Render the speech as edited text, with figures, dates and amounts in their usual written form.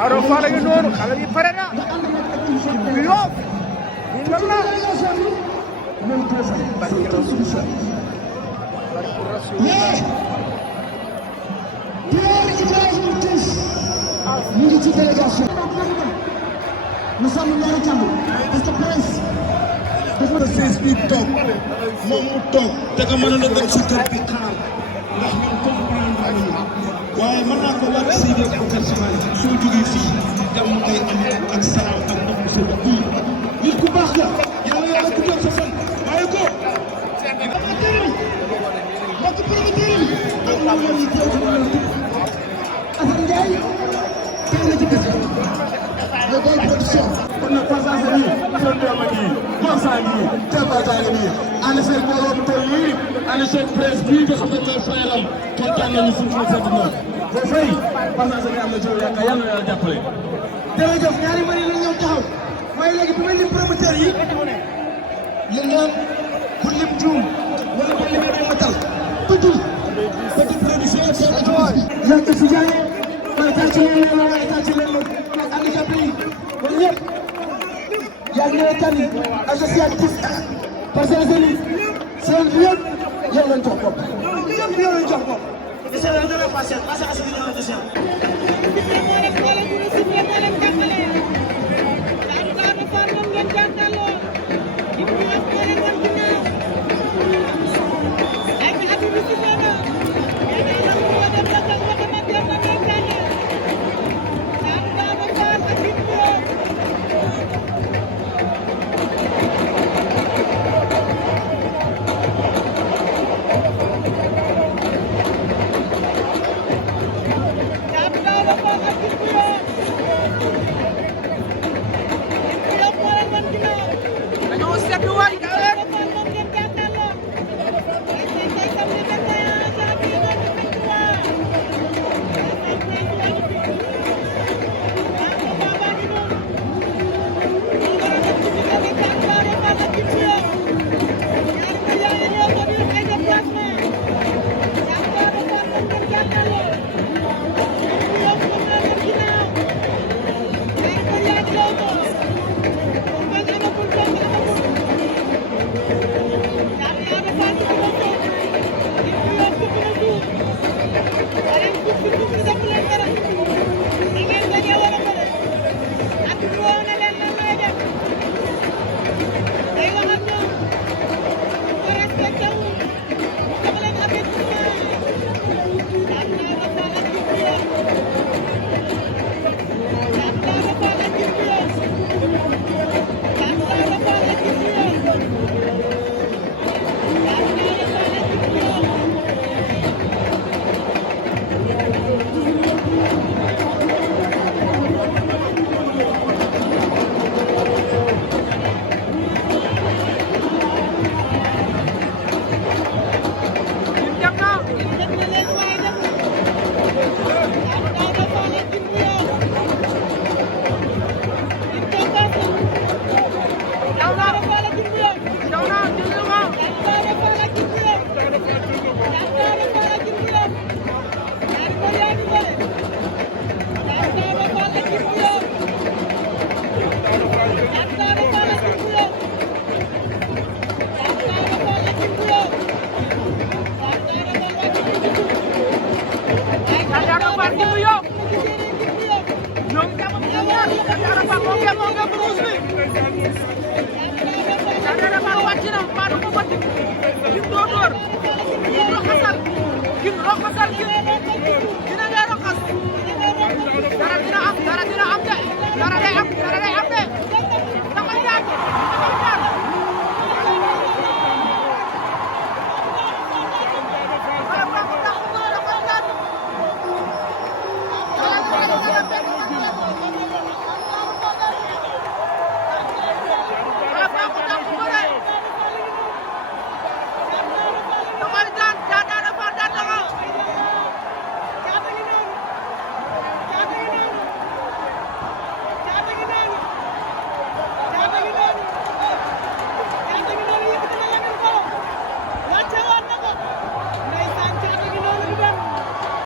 Thiatou Fall a ngi noonu xale bi pare na bi Yoff ni lan la barke Rasulullah ñu ngi ci délégation nous sommes ñaari càmm parce que presse dafa siis bi toog moom mu toog te nga mën a dem si kër bi xaar ndax ñun comprendre nañu waaye mën naa ko wax si des professionnels soo jógee fii jàmm ngay am ak salaam ak ndox mu sedd bii nit ku baax la yàlla yàlla ku sa fan waaye ko mbokk promoteur yi am na lu ñuy teew Assane Ndiaye teel na ci bés bi le Baol Production kon nag passage bi seen doom a ngi Moussa ngi Diabatta ngi nii ànd seen mbooloo bu toll nii ànd seen presse bii nga xam ne tey frère am kontaan nañu suñu xol sedd na boo fay passage bi am na ci yaakaar yàlla na yàlla jàppale. jërëjëf ñaari mbir yi la ñëw taxaw waaye léegi bu mel ni promoteur yi li naan ku lim juum wala bu limee day matal tuuti petit production yàgg si jaay waaye tàcc leen leen waaye tàcc leen leen handicapé yi wala ñëpp yàgg na tani associatif Parcelles Assainies seen bi yëpp yow lañ jox bopp yëpp yow lañ jox bopp desee la dara Parcelles Assainies yow la desee dara dina am de dara day am dara day